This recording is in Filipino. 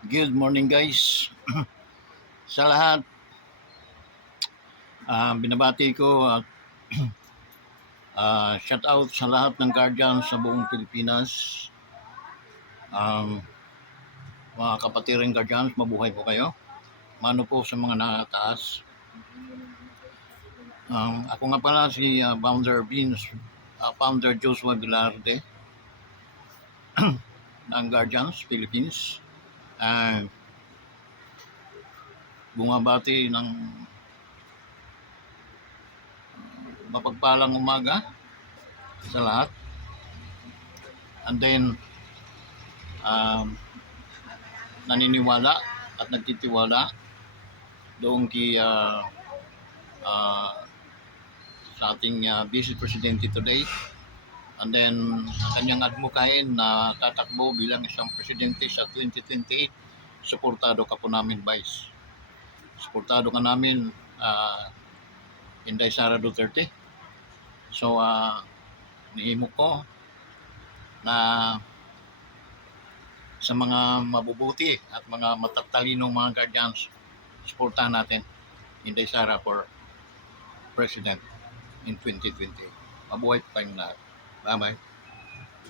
Good morning guys. Sa lahat, binabati ko at shout out sa lahat ng guardians sa buong Pilipinas. Mga kapatiring guardians, mabuhay po kayo. Mano po sa mga nakataas. Ako nga pala si Founder Beans, Founder Joshua Velarde ng Guardians Philippines. Bumabati ng mapagpalang umaga sa lahat. And then, naniniwala at nagtitiwala doon kay sa ating Vice Presidente today. And then, kanyang admukain na tatakbo bilang isang presidente sa 2028. Suportado ka po namin, Vice. Suportado ka namin, Inday Sara Duterte. So, nihimo ko na sa mga mabubuti at mga matatalinong mga guardians, suportahan natin Inday Sara for President in 2020. Mabuhay po kayong lahat. Bye-bye.